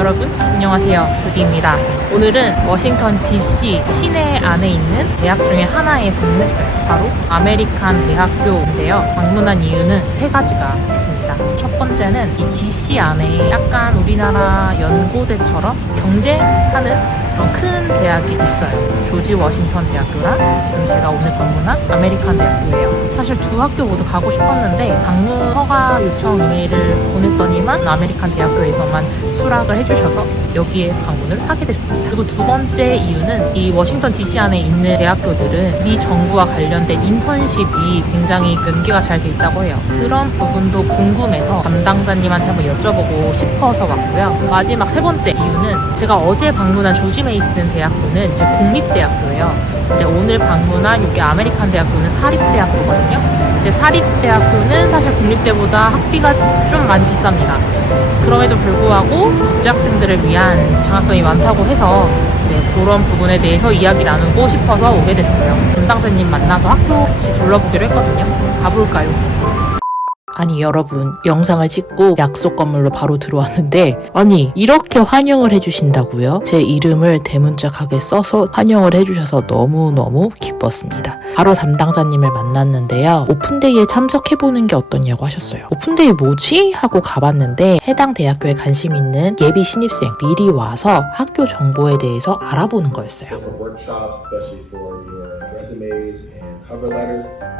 여러분 안녕하세요, 조디입니다. 오늘은 워싱턴 DC 시내 안에 있는 대학 중에 하나에 방문했어요. 바로 아메리칸 대학교인데요. 방문한 이유는 세 가지가 있습니다. 첫 번째는 이 DC 안에 약간 우리나라 연고대처럼 경쟁하는 그런 큰 대학이 있어요. 조지 워싱턴 대학교랑 지금 제가 오늘 방문한 아메리칸 대학교예요. 사실 두 학교 모두 가고 싶었는데 방문 허가 요청 이메일을 보냈더니만 아메리칸 대학교에서만 수락을 해주셔서 여기에 방문을 하게 됐습니다. 그리고 두 번째 이유는 이 워싱턴 DC 안에 있는 대학교들은 미 정부와 관련된 인턴십이 굉장히 연계가 잘 돼 있다고 해요. 그런 부분도 궁금해서 담당자님한테 한번 여쭤보고 싶어서 왔고요. 마지막 세 번째 이유는 제가 어제 방문한 조지 메이슨 대학교는 이제 공립대학교예요. 근데 오늘 방문한 여기 아메리칸 대학교는 사립대학교거든요. 근데 사립대학교는 사실 공립대보다 학비가 좀 많이 비쌉니다. 그럼에도 불구하고 국제학생들을 위한 장학금이 많다고 해서 그런 부분에 대해서 이야기 나누고 싶어서 오게 됐어요. 담당자님 만나서 학교 같이 둘러보기로 했거든요. 가볼까요? 아니 여러분, 영상을 찍고 약속 건물로 바로 들어왔는데 아니 이렇게 환영을 해주신다고요? 제 이름을 대문짝하게 써서 환영을 해주셔서 너무너무 기뻤습니다. 바로 담당자님을 만났는데요. 오픈데이에 참석해보는 게 어떠냐고 하셨어요. 오픈데이 뭐지? 하고 가봤는데 해당 대학교에 관심 있는 예비 신입생 미리 와서 학교 정보에 대해서 알아보는 거였어요.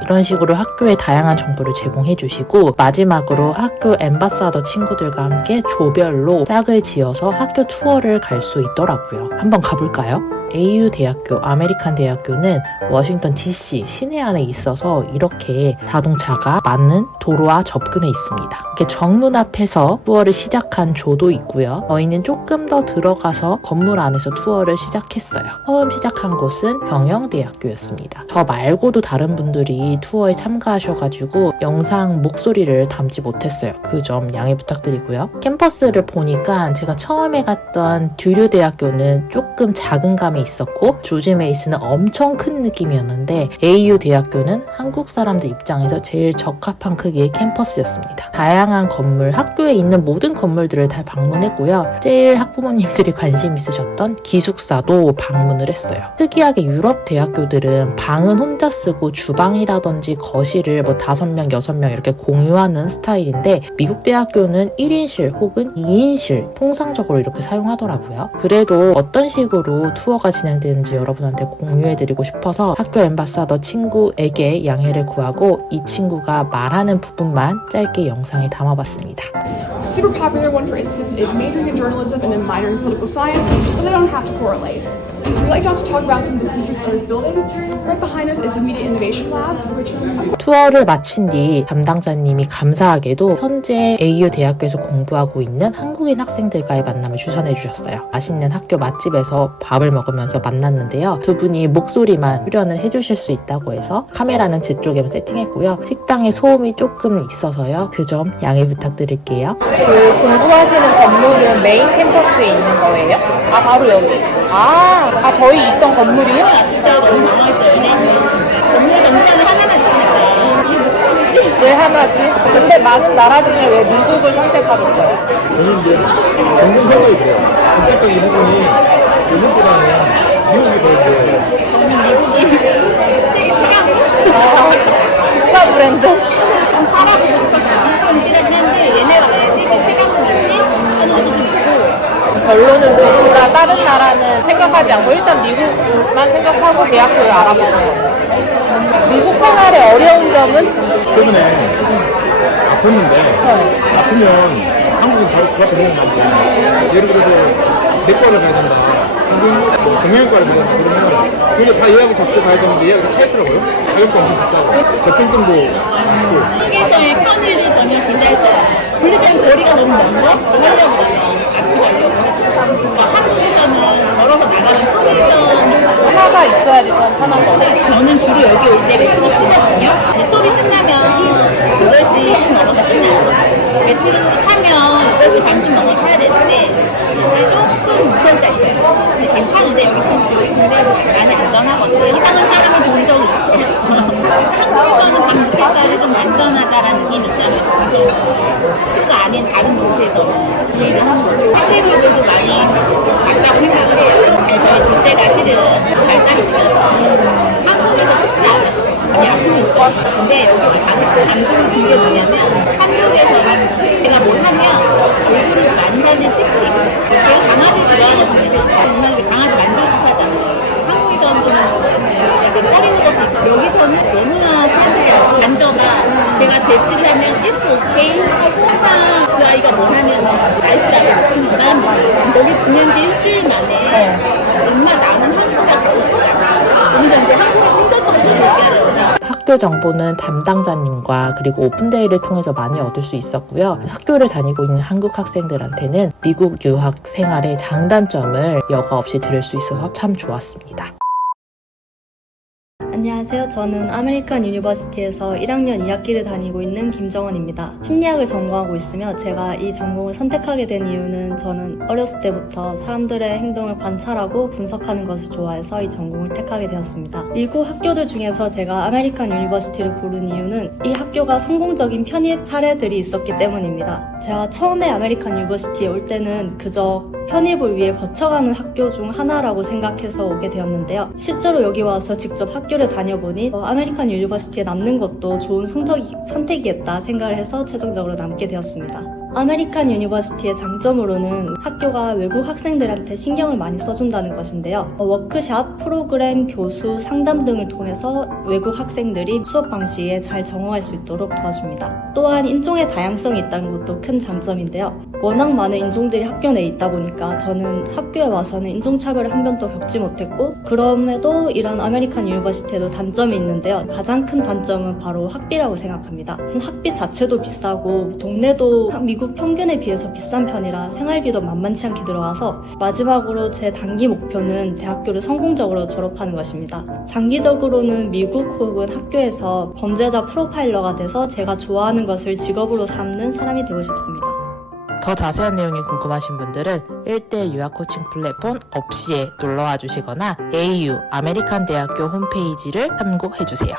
이런 식으로 학교의 다양한 정보를 제공해 주시고 마지막으로 학교 엠바사더 친구들과 함께 조별로 짝을 지어서 학교 투어를 갈 수 있더라고요. 한번 가볼까요? AU 대학교, 아메리칸 대학교는 워싱턴 DC 시내 안에 있어서 이렇게 자동차가 많은 도로와 접근해 있습니다. 이렇게 정문 앞에서 투어를 시작한 조도 있고요. 저희는 조금 더 들어가서 건물 안에서 투어를 시작했어요. 처음 시작한 곳은 경영대학교였습니다. 저 말고도 다른 분들이 투어에 참가하셔가지고 영상 목소리를 담지 못했어요. 그 점 양해 부탁드리고요. 캠퍼스를 보니까 제가 처음에 갔던 듀류 대학교는 조금 작은 감이 있었고 조지 메이슨은 엄청 큰 느낌이었는데 AU 대학교는 한국 사람들 입장에서 제일 적합한 크기의 캠퍼스였습니다. 다양한 건물, 학교에 있는 모든 건물들을 다 방문했고요. 제일 학부모님들이 관심 있으셨던 기숙사도 방문을 했어요. 특이하게 유럽 대학교들은 방은 혼자 쓰고 주방이라든지 거실을 5명, 6명 이렇게 공유하는 스타일인데 미국 대학교는 1인실 혹은 2인실 통상적으로 이렇게 사용하더라고요. 그래도 어떤 식으로 투어가 진행되는지 여러분한테 공유해드리고 싶어서 학교 엠바사더 친구에게 양해를 구하고 이 친구가 말하는 부분만 짧게 영상에 담아봤습니다. Super popular one, for instance, is majoring in journalism and then minoring in political science, but they don't have to correlate. We like to also talk about some of the features of this building. Right behind us is the Media Innovation Lab, which 투어를 마친 뒤 담당자님이 감사하게도 현재 AU 대학교에서 공부하고 있는 한국인 학생들과의 만남을 추천해 주셨어요. 맛있는 학교 맛집에서 밥을 먹으면서 만났는데요. 두 분이 목소리만 출연을 해주실 수 있다고 해서 카메라는 제 쪽에만 세팅했고요. 식당에 소음이 조금 있어서요. 그 점 양해 부탁드릴게요. 그 공부하시는 건물은 메인 캠퍼스에 있는 거예요? 아, 바로 여기. 저희 있던 건물이요? 왜 하나지? 근데 많은 나라 중에 왜 미국을 선택하셨어요? 저는 이제 공공 생각이 돼요. 본격적인 해보니 요즘보다는 미국이 더 이제 저는 미국이 국가 브랜드? 좀 살아보고 싶었어요. 좀 시작했는데 얘네가 왜 세계 최강국이지? 저는 좀 있고 결론은 두 분 다 다른 나라는 생각하지 않고 일단 미국만 생각하고 대학교를 알아보세요. 미국 생활의 어려운 점은? 최근에 아팠는데 아프면 한국은 바로 그 앞에 있는 건데 예를 들어서 내과를 가야 된다 혹은 정형외과를 가야 된다 그러면 근데 다 예약을 잡고 가야 되는데 예약이 차 있더라고요. 가격도 엄청 비싸고 접근성도 있고 한국에서의 편의를 저는 기대했어요. 물리적인 거리가 너무 먼데 하려고 같이 가려고 그러니까 한국에서는 걸어서 나가면 편의점 하나가 있어야지 좀 편한 거네. 저는 주로 여기 올 때 메트로 쓰거든요. 수업이 끝나면 8시 넘어서 끝나요. 메트로를 타면 8시 반쯤 넘어서 타야 되는데 그래도 조금 무서울 때 있어요. 근데 괜찮은데 여기 좀 거의 군대로 많이 안전하거든요. 이상한 사람을 본 적이 있어요. 한국에서는 밤 늦게까지 좀 안전하다라는 느낌이 있잖아요. 그래서 그거 아닌 다른 곳에서는 주의를 하는 재질이라면 it's okay 하고 항상 그 아이가 뭘 하면 나이스라고 치는구나. 거기 지낸 지 일주일 만에 엄마 나는 한국에 가고 싶다. 그러면서 이제 한국에 생각적으로 얘기하려고요. 학교 정보는 담당자님과 그리고 오픈데이를 통해서 많이 얻을 수 있었고요. 학교를 다니고 있는 한국 학생들한테는 미국 유학 생활의 장단점을 여과 없이 들을 수 있어서 참 좋았습니다. 안녕하세요. 저는 아메리칸 유니버시티에서 1학년 2학기를 다니고 있는 김정원입니다. 심리학을 전공하고 있으며 제가 이 전공을 선택하게 된 이유는 저는 어렸을 때부터 사람들의 행동을 관찰하고 분석하는 것을 좋아해서 이 전공을 택하게 되었습니다. 미국 학교들 중에서 제가 아메리칸 유니버시티를 고른 이유는 이 학교가 성공적인 편입 사례들이 있었기 때문입니다. 제가 처음에 아메리칸 유니버시티에 올 때는 그저 편입을 위해 거쳐가는 학교 중 하나라고 생각해서 오게 되었는데요. 실제로 여기 와서 직접 학교를 다녀보니 아메리칸 유니버시티에 남는 것도 좋은 선택이겠다 생각을 해서 최종적으로 남게 되었습니다. 아메리칸 유니버시티의 장점으로는 학교가 외국 학생들한테 신경을 많이 써준다는 것인데요. 워크샵, 프로그램, 교수, 상담 등을 통해서 외국 학생들이 수업 방식에 잘 적응할 수 있도록 도와줍니다. 또한 인종의 다양성이 있다는 것도 큰 장점인데요. 워낙 많은 인종들이 학교 내에 있다 보니까 저는 학교에 와서는 인종차별을 한 번도 겪지 못했고 그럼에도 이런 아메리칸 유니버시티에도 단점이 있는데요. 가장 큰 단점은 바로 학비라고 생각합니다. 학비 자체도 비싸고 동네도 미국 평균에 비해서 비싼 편이라 생활비도 만만치 않게 들어가서 마지막으로 제 단기 목표는 대학교를 성공적으로 졸업하는 것입니다. 장기적으로는 미국 혹은 학교에서 범죄자 프로파일러가 돼서 제가 좋아하는 것을 직업으로 삼는 사람이 되고 싶습니다. 더 자세한 내용이 궁금하신 분들은 1대1 유학 코칭 플랫폼 업시에 놀러와 주시거나 AU 아메리칸 대학교 홈페이지를 참고해 주세요.